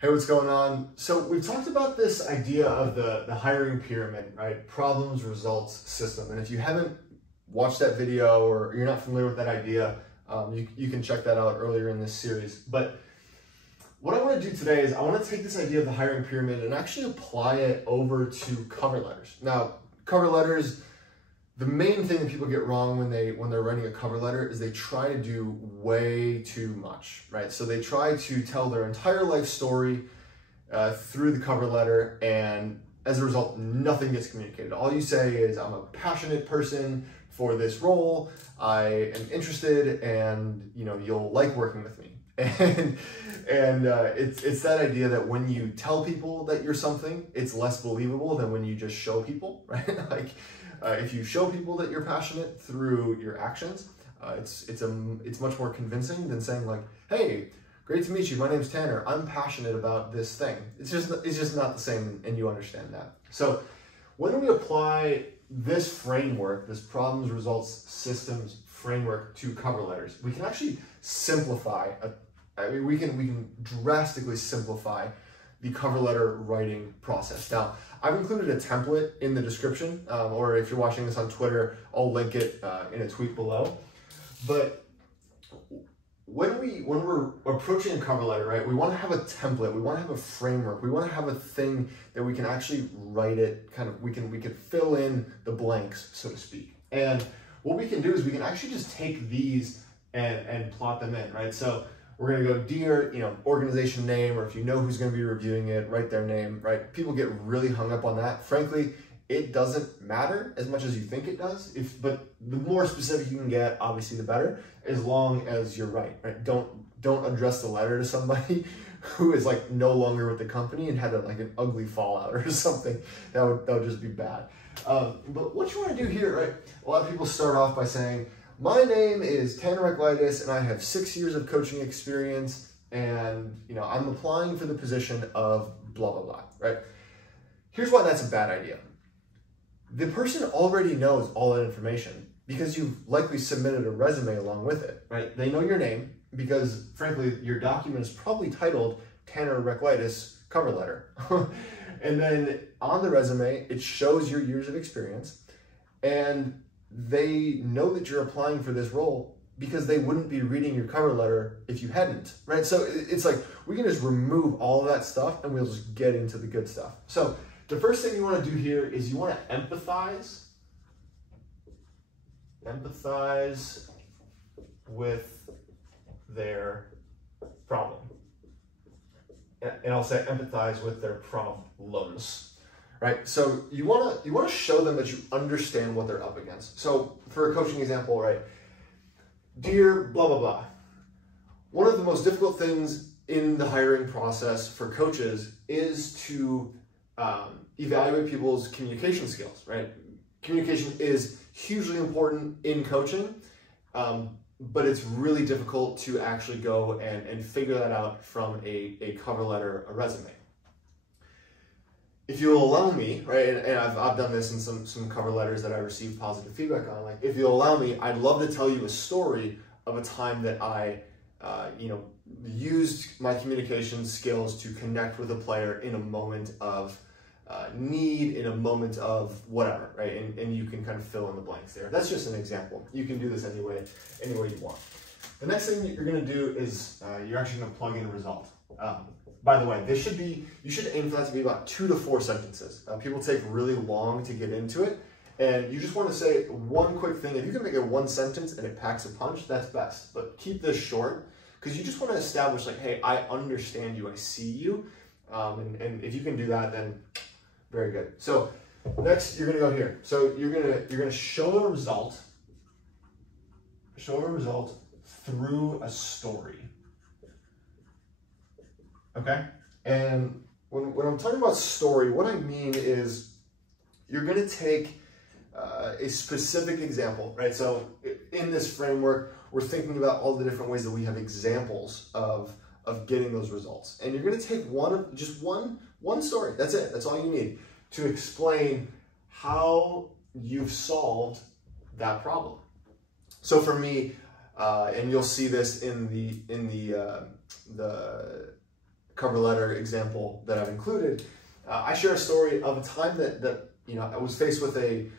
Hey, what's going on? So we've talked about this idea of the hiring pyramid, right? Problems, results, system. And if you haven't watched that video or you're not familiar with that idea, you can check that out earlier in this series. But what I want to do today is I want to take this idea of the hiring pyramid and actually apply it over to cover letters. Now, cover letters, the main thing that people get wrong when they're writing a cover letter is they try to do way too much, right? So they try to tell their entire life story through the cover letter, and as a result, nothing gets communicated. All you say is, I'm a passionate person for this role, I am interested, and you'll like working with me. And it's that idea that when you tell people that you're something, it's less believable than when you just show people, right? If you show people that you're passionate through your actions, it's much more convincing than saying like, hey, great to meet you, my name's Tanner, I'm passionate about this thing. It's just not the same, and you understand that. So when we apply this framework, this problems, results, systems framework to cover letters, we can actually simplify, we can drastically simplify the cover letter writing process. Now, I've included a template in the description, or if you're watching this on Twitter, I'll link it in a tweet below. But when we're approaching a cover letter, right, we want to have a template, we want to have a framework, we want to have a thing that we can actually write it, we can fill in the blanks, so to speak. And what we can do is we can actually just take these and plot them in, right? So we're going to go dear, organization name, or if you know who's going to be reviewing it, write their name, right? People get really hung up on that. Frankly, it doesn't matter as much as you think it does. But the more specific you can get, obviously the better, as long as you're right? Don't address the letter to somebody who is like no longer with the company and had an ugly fallout or something. That would just be bad. But what you want to do here, right? A lot of people start off by saying, my name is Tanner Reklitis, and I have 6 years of coaching experience, and I'm applying for the position of blah, blah, blah, right? Here's why that's a bad idea. The person already knows all that information because you've likely submitted a resume along with it, right? They know your name because, frankly, your document is probably titled Tanner Reklitis cover letter. And then on the resume, it shows your years of experience, and they know that you're applying for this role because they wouldn't be reading your cover letter if you hadn't, right? So it's like, we can just remove all of that stuff and we'll just get into the good stuff. So the first thing you want to do here is you want to empathize with their problem. And I'll say empathize with their problems. Right, so you want to show them that you understand what they're up against. So for a coaching example, right, dear blah blah blah. One of the most difficult things in the hiring process for coaches is to evaluate people's communication skills. Right, communication is hugely important in coaching, but it's really difficult to actually go and figure that out from a cover letter, a resume. If you'll allow me, right, and I've done this in some cover letters that I received positive feedback on, like, if you'll allow me, I'd love to tell you a story of a time that I, used my communication skills to connect with a player in a moment of need, in a moment of whatever, right, and you can kind of fill in the blanks there. That's just an example. You can do this any way you want. The next thing that you're going to do is you're actually going to plug in a result. By the way, you should aim for that to be about 2 to 4 sentences. People take really long to get into it, and you just want to say one quick thing. If you can make it 1 sentence and it packs a punch, that's best. But keep this short, because you just want to establish like, hey, I understand you, I see you, and if you can do that, then very good. So next, you're gonna go here. So you're gonna show a result. Show a result through a story. Okay, and when I'm talking about story, what I mean is you're going to take a specific example, right? So in this framework, we're thinking about all the different ways that we have examples of getting those results, and you're going to take one story. That's it. That's all you need to explain how you've solved that problem. So for me, and you'll see this in the cover letter example that I've included, I share a story of a time that I was faced with a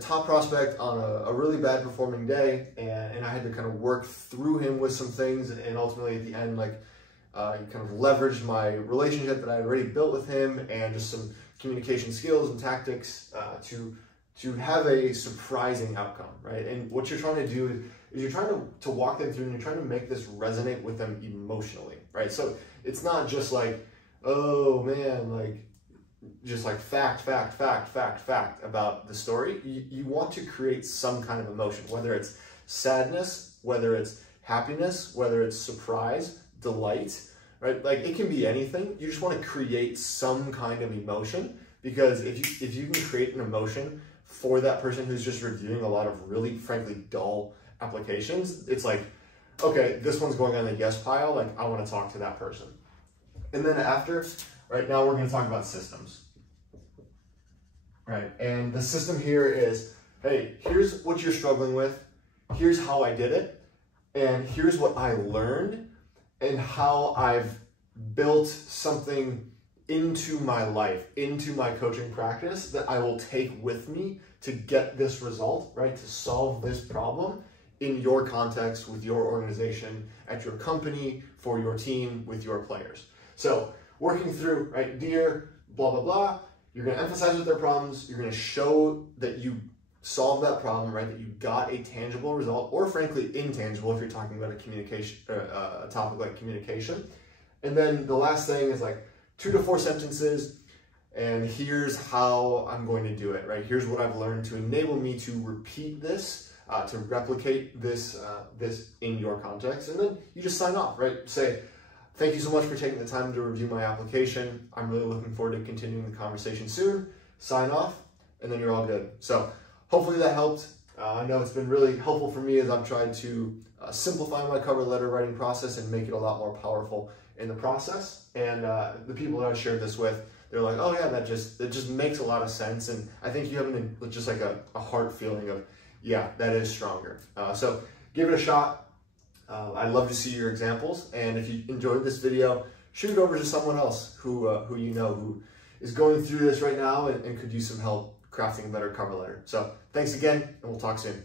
top prospect on a really bad performing day, and I had to kind of work through him with some things, and ultimately at the end, kind of leveraged my relationship that I had already built with him and just some communication skills and tactics to have a surprising outcome, right? And what you're trying to do is you're trying to walk them through, and you're trying to make this resonate with them emotionally, right? So it's not just like, oh man, just like fact about the story. You want to create some kind of emotion, whether it's sadness, whether it's happiness, whether it's surprise, delight, right? Like it can be anything. You just want to create some kind of emotion, because if you can create an emotion for that person who's just reviewing a lot of really, frankly, dull applications, it's like, okay, this one's going on the yes pile. Like I want to talk to that person. And then after, right now we're going to talk about systems, right? And the system here is, hey, here's what you're struggling with. Here's how I did it. And here's what I learned and how I've built something into my life, into my coaching practice that I will take with me to get this result, right? To solve this problem in your context, with your organization, at your company, for your team, with your players. So working through, right, dear, blah, blah, blah, you're going to emphasize with their problems. You're going to show that you solve that problem, right? That you got a tangible result, or frankly, intangible if you're talking about a topic like communication. And then the last thing is like 2 to 4 sentences, and here's how I'm going to do it, right? Here's what I've learned to enable me to repeat this, to replicate this, this in your context. And then you just sign off, right? Say, thank you so much for taking the time to review my application. I'm really looking forward to continuing the conversation soon. Sign off, and then you're all good. So hopefully that helped. I know it's been really helpful for me as I've tried to simplify my cover letter writing process and make it a lot more powerful in the process. And the people that I shared this with, they're like, oh yeah, that just makes a lot of sense. And I think you have just like a heart feeling of, yeah, that is stronger. So give it a shot. I'd love to see your examples. And if you enjoyed this video, shoot it over to someone else who you know who is going through this right now and could use some help crafting a better cover letter. So thanks again, and we'll talk soon.